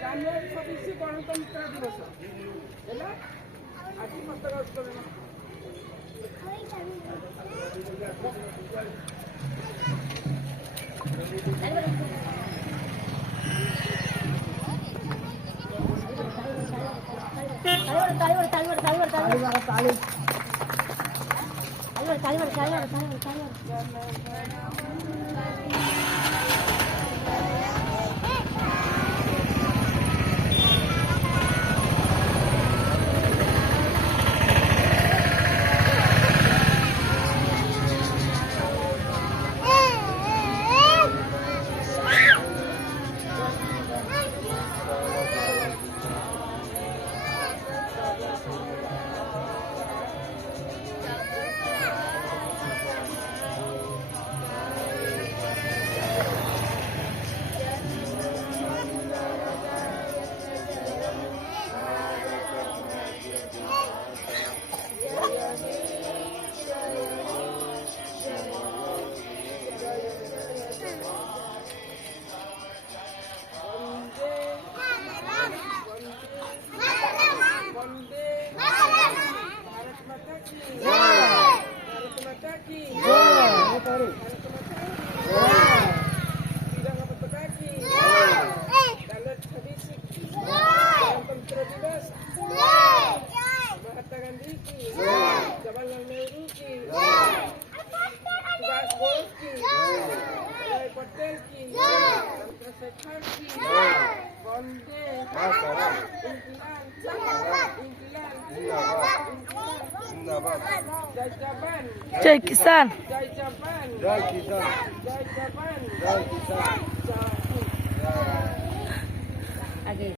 ଜାନୁଆରୀ 26 ଗଣତନ୍ତ୍ର ଦିବସ ହେଲା ଆଜି ପତାକା ଉତ୍ତୋଳନ। महात्मा गांधी की, जवाहरलाल नेहरू की, सुभाष बोस की, वल्लभ पटेल की, चंद्रशेखर की, वंदे जय जवान, जय किसान, जय जवान, जय किसान, जय जवान, जय किसान।